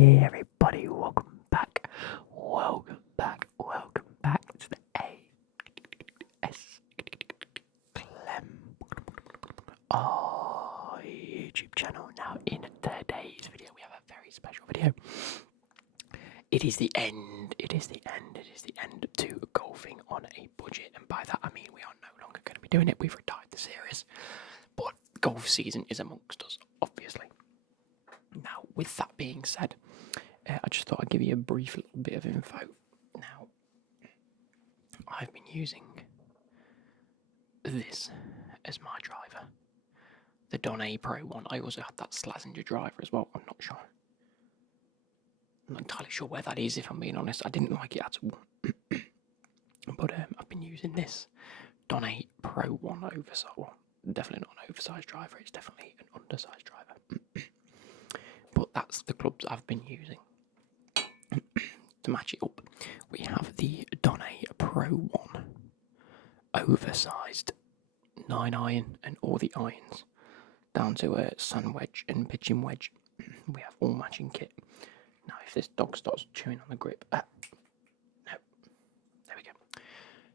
Hey everybody, welcome back to the AS Clem YouTube channel. Now in today's video we have a very special video. It is the end to golfing on a budget, and by that I mean we are no longer going to be doing it. We've retired the series, but golf season is amongst us, obviously. Now, with that being said, I just thought I'd give you a brief little bit of info. Now, I've been using this as my driver, the Taylormade Pro one. I also had that Slazenger driver as well. I'm not entirely sure where that is, if I'm being honest. I didn't like it at all. But I've been using this Taylormade Pro one oversized. Well, definitely not an oversized driver. It's definitely an undersized driver. But that's the clubs I've been using. To match it up, we have the Taylormade Pro 1 oversized 9-iron and all the irons down to a sand wedge and pitching wedge. We have all matching kit. Now if this dog starts chewing on the grip, no, there we go.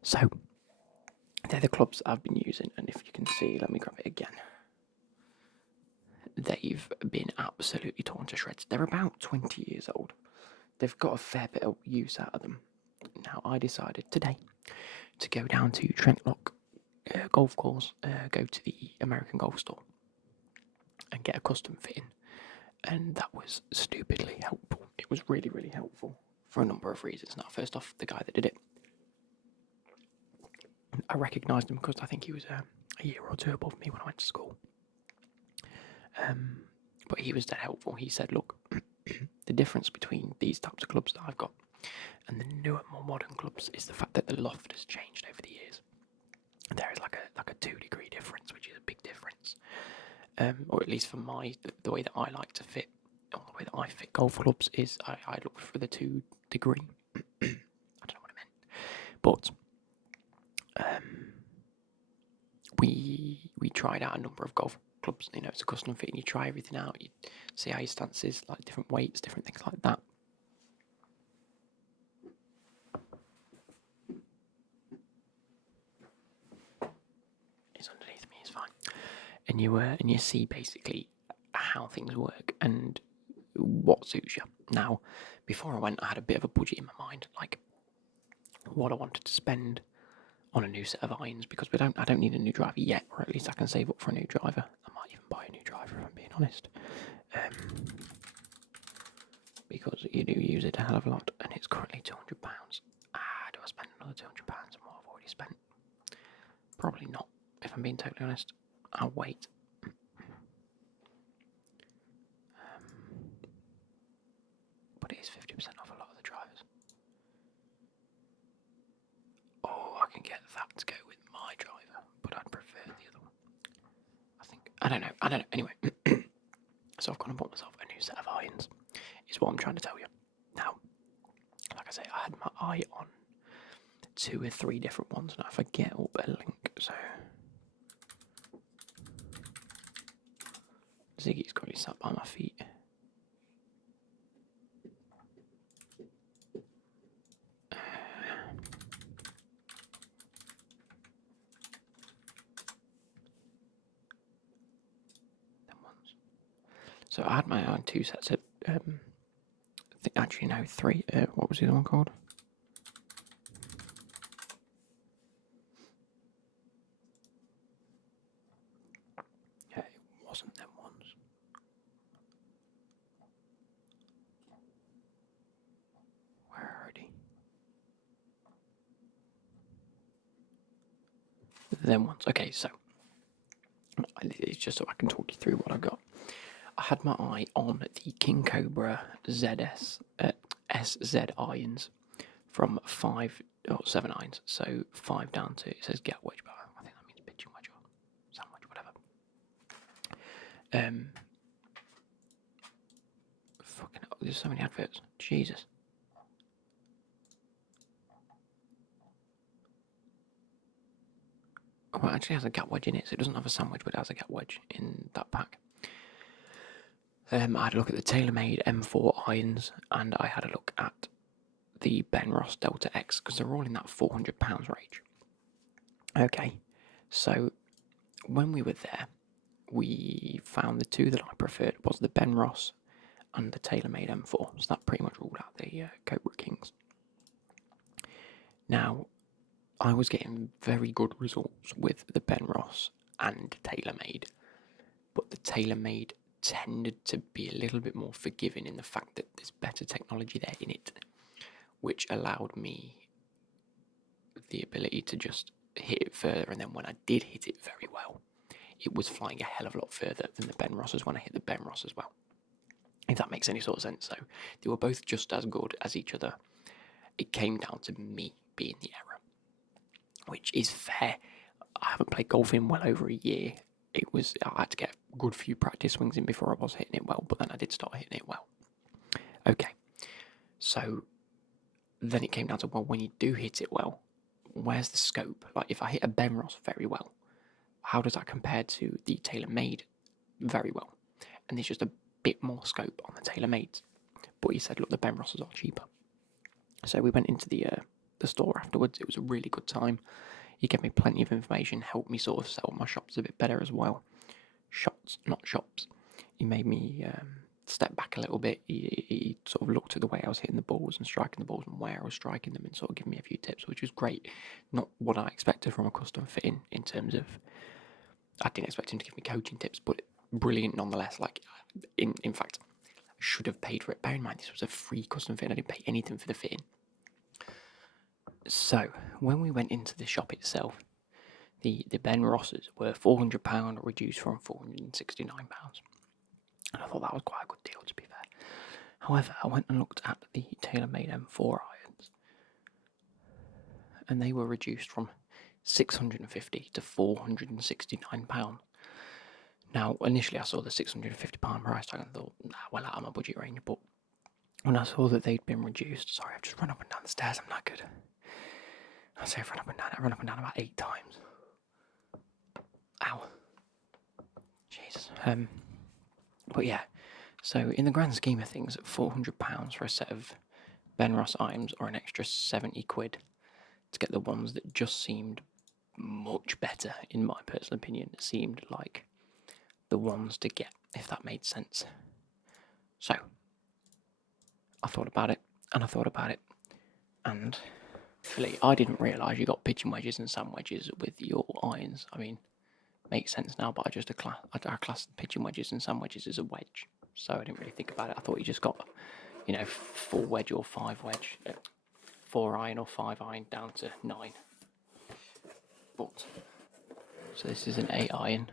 So they're the clubs I've been using, and if you can see, let me grab it again. They've been absolutely torn to shreds. They're about 20 years old. They've got a fair bit of use out of them. Now, I decided today to go down to Trentlock Golf Course, go to the American Golf Store and get a custom fitting. And that was stupidly helpful. It was really, really helpful for a number of reasons. Now, first off, the guy that did it, I recognised him because I think he was a year or two above me when I went to school. But he was that helpful. He said, look, the difference between these types of clubs that I've got and the newer, more modern clubs is the fact that the loft has changed over the years. There is like a 2-degree difference, which is a big difference. Or at least for the way that I like to fit, or the way that I fit golf clubs is I look for the 2-degree. I don't know what I meant. But we tried out a number of golf clubs. You know, it's a custom fit and you try everything out. You see how your stance is, like different weights, different things like that. It's underneath me, it's fine. And you see basically how things work and what suits you. Now, before I went, I had a bit of a budget in my mind, like what I wanted to spend on a new set of irons, because I don't need a new driver yet, or at least I can save up for a new driver. I might even buy a new driver if I'm being honest, because you do use it a hell of a lot, and it's currently £200. Do I spend another £200 on what I've already spent? Probably not, if I'm being totally honest. I'll wait. But it is 50% off a lot of the drivers. Oh, I can get that to go with my driver, but I'd prefer the other one. I don't know. Anyway, so I've gone and bought myself a new set of irons, is what I'm trying to tell you. Now, like I say, I had my eye on 2 or 3 different ones, and I forget up a link, so Ziggy's currently sat by my feet. So I had my own 2 sets of, actually no, 3, what was the other one called? Yeah, it wasn't them ones. Where are they? Them ones. Okay, so it's just so I can talk you through what I got. I had my eye on the King Cobra SZ irons from 5 or 7 irons, so 5 down to, it says get wedge, but I think that means pitching wedge or sand wedge, whatever. Fucking hell, there's so many adverts. Jesus. Well, it actually has a gap wedge in it, so it doesn't have a sandwich, but it has a gap wedge in that pack. I had a look at the Taylormade M4 irons, and I had a look at the Ben Ross Delta X, because they're all in that £400 range. Okay, so when we were there, we found the two that I preferred was the Ben Ross and the Taylormade M4, so that pretty much ruled out the Cobra Kings. Now, I was getting very good results with the Ben Ross and Taylormade, but the Taylormade tended to be a little bit more forgiving in the fact that there's better technology there in it, which allowed me the ability to just hit it further, and then when I did hit it very well, it was flying a hell of a lot further than the Ben Rosses when I hit the Ben Ross as well, if that makes any sort of sense. So they were both just as good as each other. It came down to me being the error, which is fair. I haven't played golf in well over a year. I had to get a good few practice swings in before I was hitting it well, but then I did start hitting it well. Okay, so then it came down to, well, when you do hit it well, where's the scope? Like, if I hit a Ben Ross very well, how does that compare to the Taylormade very well? And there's just a bit more scope on the Taylormades. But he said, look, the Ben Rosses are cheaper. So we went into the store afterwards. It was a really good time. He gave me plenty of information, helped me sort of sell my shots a bit better as well. Shots, not shops. He made me step back a little bit. He sort of looked at the way I was hitting the balls and striking the balls and where I was striking them, and sort of giving me a few tips, which was great. Not what I expected from a custom fitting in terms of, I didn't expect him to give me coaching tips, but brilliant nonetheless. Like, in fact, I should have paid for it. Bear in mind, this was a free custom fit. I didn't pay anything for the fitting. So when we went into the shop itself, the Ben Rosses were £400 reduced from £469. And I thought that was quite a good deal, to be fair. However, I went and looked at the Taylormade M4 irons, and they were reduced from £650 to £469. Now, initially I saw the £650 price tag and thought, well, out of my budget range, but when I saw that they'd been reduced, sorry, I've just run up and down the stairs, I'm not good. I say I've run up and down about 8 times. Ow. Jesus. But yeah, so in the grand scheme of things, £400 for a set of Ben Ross irons, or an extra £70 to get the ones that just seemed much better, in my personal opinion. It seemed like the ones to get, if that made sense. So I thought about it, and I thought about it, and I didn't realise you got pitching wedges and sand wedges with your irons. I mean, makes sense now, but I classed pitching wedges and sand wedges as a wedge, so I didn't really think about it. I thought you just got, 4 wedge or 5 wedge, 4 iron or 5 iron down to 9. But so this is an 8 iron,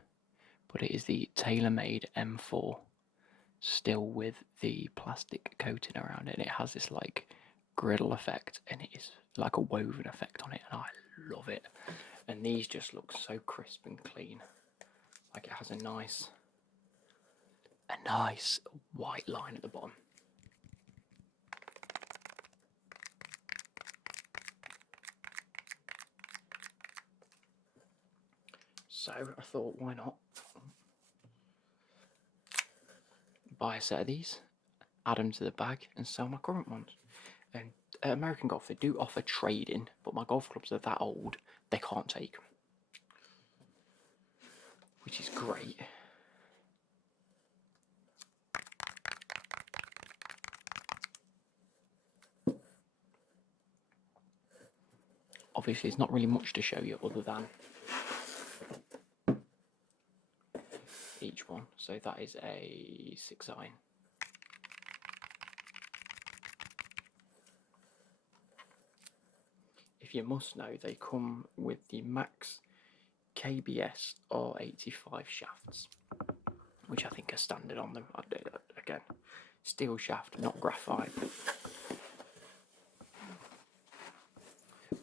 but it is the Taylormade M4, still with the plastic coating around it, and it has this like griddle effect, and it is like a woven effect on it, and I love it. And these just look so crisp and clean. Like, it has a nice white line at the bottom. So I thought, why not buy a set of these, add them to the bag, and sell my current ones. And American Golf, they do offer trading, but my golf clubs are that old, they can't take them, which is great. Obviously, it's not really much to show you other than each one. So that is a 6 iron. If you must know, they come with the Max KBS R85 shafts, which I think are standard on them. Again, steel shaft, not graphite.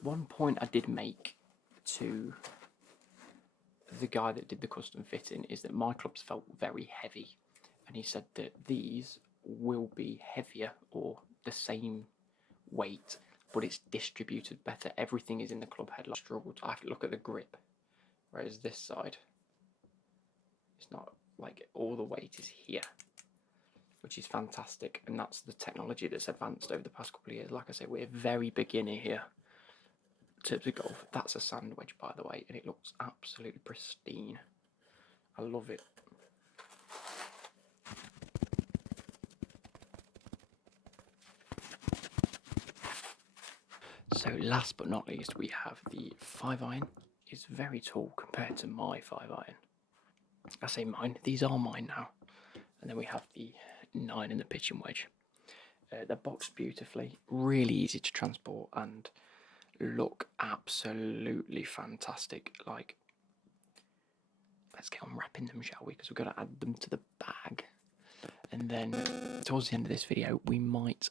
One point I did make to the guy that did the custom fitting is that my clubs felt very heavy, and he said that these will be heavier or the same weight, but it's distributed better. Everything is in the club head. I struggled. I have to look at the grip, whereas this side, it's not like all the weight is here. which is fantastic, and that's the technology that's advanced over the past couple of years. Like I say, we're very beginner here in terms of golf. That's a sand wedge, by the way, and it looks absolutely pristine. I love it. So last but not least, we have the 5-iron. It's very tall compared to my 5-iron. I say mine, these are mine now. And then we have the 9 and the pitching wedge. They're boxed beautifully, really easy to transport, and look absolutely fantastic. Like, let's get on wrapping them, shall we? Because we've got to add them to the bag. And then towards the end of this video, we might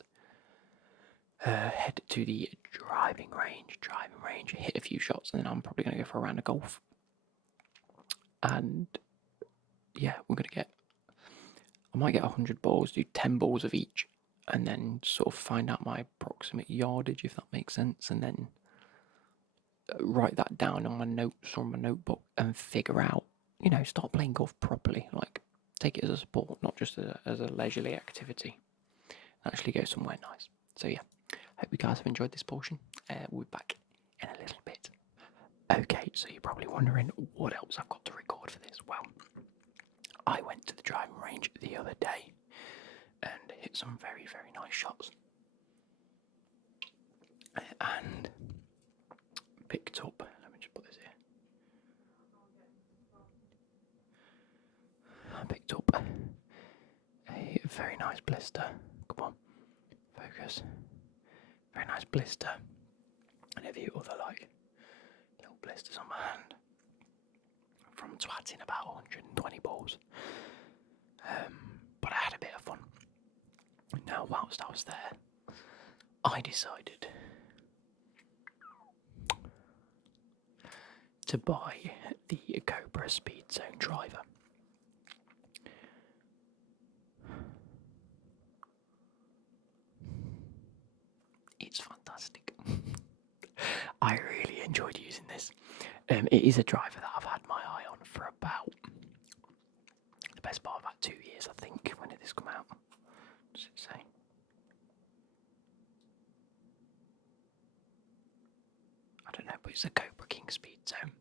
head to the driving range, hit a few shots, and then I'm probably going to go for a round of golf. And yeah, we're going to get, I might get 100 balls, do 10 balls of each, and then sort of find out my approximate yardage, if that makes sense, and then write that down on my notes or my notebook and figure out, you know, start playing golf properly. Like, take it as a sport, not just as a leisurely activity. Actually go somewhere nice. So yeah, hope you guys have enjoyed this portion. We'll be back in a little bit. Okay, so you're probably wondering what else I've got to record for this. Well, I went to the driving range the other day and hit some very, very nice shots. And picked up, let me just put this here. I picked up a very nice blister. Come on, focus. Very nice blister. And a few other, like, little blisters on my hand from twatting about 120 balls. But I had a bit of fun. Now, whilst I was there, I decided to buy the Cobra Speed Zone driver. It's fantastic. I really enjoyed using this. It is a driver that I've had my eye on for about the best part of about 2 years, I think. When did this come out? Does it say? I don't know, but it's a Cobra King Speed Zone.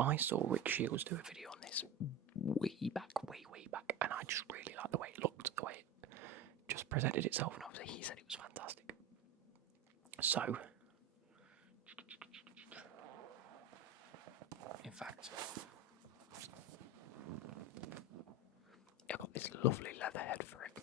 I saw Rick Shields do a video on this way back, and I just really liked the way it looked, the way it just presented itself, and obviously he said it was fantastic. So, in fact, I got this lovely leather head for it.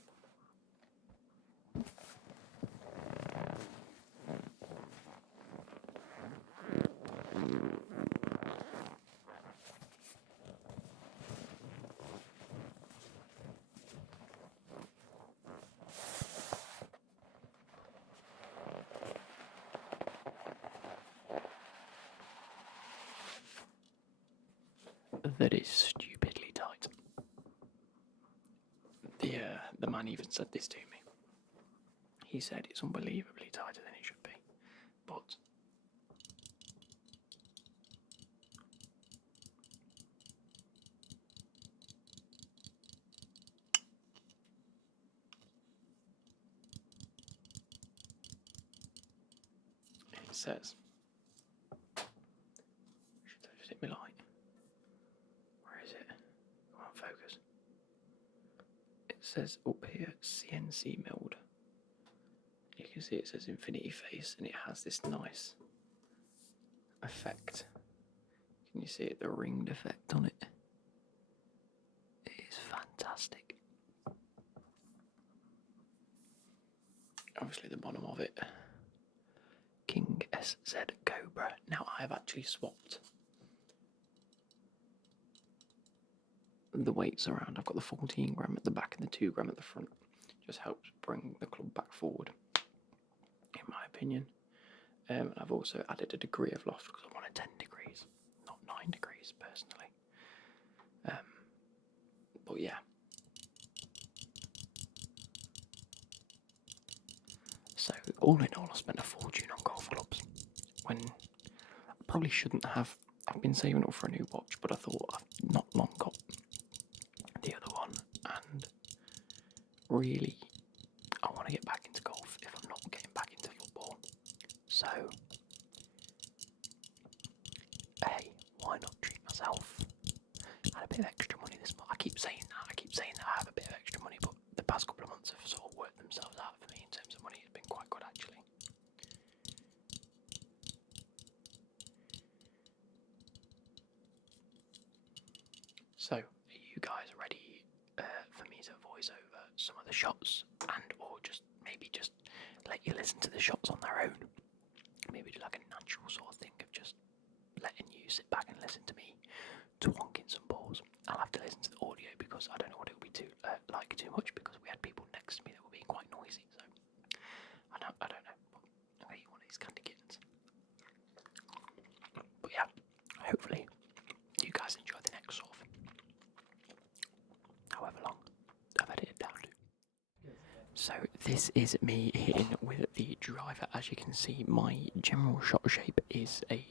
That is stupidly tight. The man even said this to me. He said it's unbelievably tighter than it should be, but it says, should I just hit my light? Where is it? Come on, focus. It says up here, CNC milled. You can see it says infinity face, and it has this nice effect. Can you see it? The ringed effect on it. It is fantastic. Obviously the bottom of it, King SZ Cobra. Now I have actually swapped the weights around. I've got the 14 gram at the back and the 2 gram at the front. Just helps bring the club back forward, in my opinion. And I've also added a degree of loft because I wanted 10 degrees, not 9 degrees personally. But yeah. So all in all, I spent a fortune on golf clubs when I probably shouldn't have. I've been saving up for a new watch, but I thought I've not long got the other one, and really, I want to get back into golf if I'm not getting back into football. So, hey, why not treat myself? I had a bit of extra money this month. I keep saying that I have a bit of extra money, but the past couple of months have sort of worked themselves out for me in terms of money. It's been quite good actually. So, are you guys ready for me to voice over some of the shots, and or just maybe just let you listen to the shots on their own? Maybe do like a natural sort of thing of just letting you sit back and listen to me twonking some balls. I'll have to listen to the audio because I don't know what it will be too much because we had people next to me that were being quite noisy. So I don't know. I'm gonna eat one of these candy kittens. But yeah, hopefully you guys enjoy the next sort of however long I've edited down to. So this is me hitting with the driver. As you can see, my general shot shape is a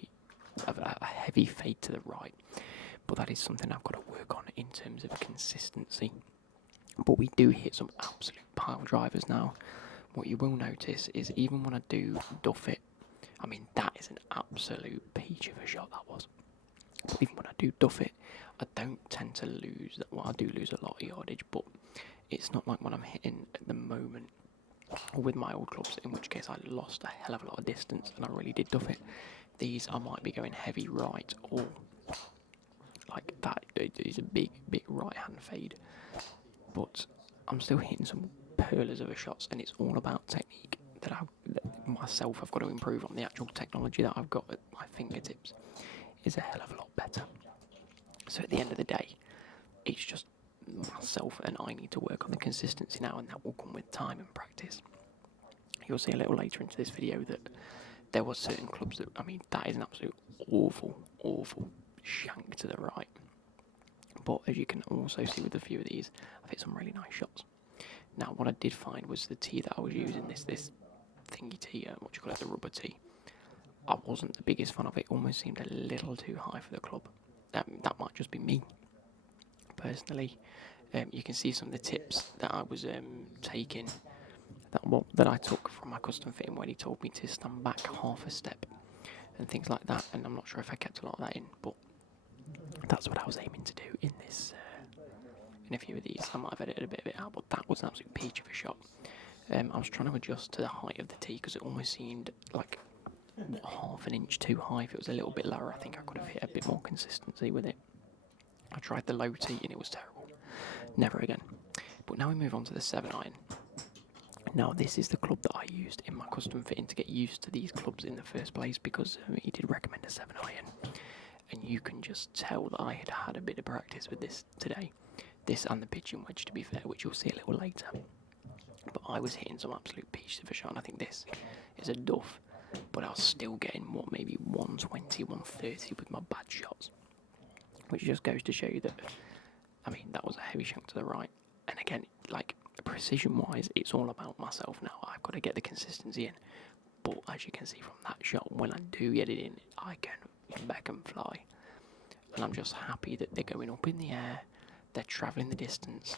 heavy fade to the right, but that is something I've got to work on in terms of consistency. But we do hit some absolute pile drivers now. What you will notice is even when I do duff it, I mean that is an absolute peach of a shot that was. But even when I do duff it, I don't tend to lose that. Well, I do lose a lot of yardage, but it's not like when I'm hitting at the moment or with my old clubs, in which case I lost a hell of a lot of distance and I really did duff it. These I might be going heavy right or like that. It is a big right hand fade, but I'm still hitting some pearlers of a shots, and it's all about technique that myself I've got to improve on. The actual technology that I've got at my fingertips is a hell of a lot better. So at the end of the day, it's just myself and I need to work on the consistency now, and that will come with time and practice. You'll see a little later into this video that there were certain clubs that, I mean, that is an absolute awful shank to the right. But as you can also see with a few of these, I've hit some really nice shots. Now, what I did find was the tee that I was using, this thingy tee, what do you call it, the rubber tee. I wasn't the biggest fan of it. Almost seemed a little too high for the club. That might just be me, personally. You can see some of the tips that I was taking, that I took from my custom fitting when he told me to stand back half a step and things like that. And I'm not sure if I kept a lot of that in, but that's what I was aiming to do in this. In a few of these, I might have edited a bit of it out, but that was an absolute peach of a shot. I was trying to adjust to the height of the tee because it almost seemed like half an inch too high. If it was a little bit lower, I think I could have hit a bit more consistency with it. I tried the low tee and it was terrible. Never again. But now we move on to the 7-iron. Now this is the club that I used in my custom fitting to get used to these clubs in the first place, because he did recommend a 7-iron. And you can just tell that I had had a bit of practice with this today. This and the pitching wedge, to be fair, which you'll see a little later. But I was hitting some absolute peaches of a shot, and I think this is a duff. But I was still getting, maybe 120, 130 with my bad shots. Which just goes to show you that, I mean, that was a heavy chunk to the right. And again, like, precision-wise, it's all about myself now. I've got to get the consistency in. But as you can see from that shot, when I do get it in, I can back and fly. And I'm just happy that they're going up in the air. They're travelling the distance,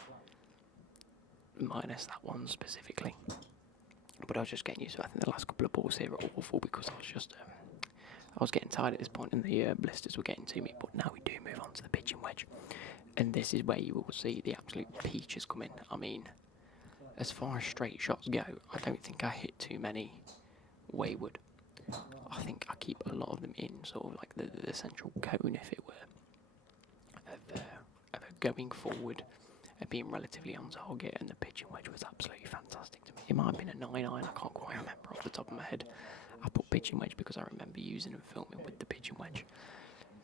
minus that one specifically. But I was just getting used to it. I think the last couple of balls here are awful because I was just, I was getting tired at this point and the blisters were getting to me. But now we do move on to the pitching wedge. And this is where you will see the absolute peaches come in. I mean, as far as straight shots go, I don't think I hit too many wayward. I think I keep a lot of them in, sort of like the central cone, if it were, of going forward and being relatively on target, and the pitching wedge was absolutely fantastic to me. It might have been a 9-iron, I can't quite remember off the top of my head. I put pitching wedge because I remember using and filming with the pitching wedge.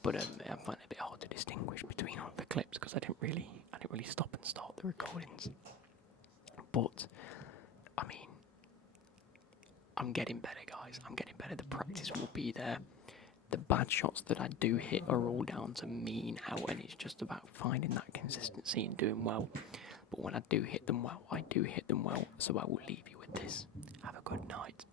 But I find it a bit hard to distinguish between all the clips because I didn't really stop and start the recordings. But I mean, I'm getting better, guys. I'm getting better. The practice will be there. The bad shots that I do hit are all down to me now, and it's just about finding that consistency and doing well. But when I do hit them well, I do hit them well. So I will leave you with this. Have a good night.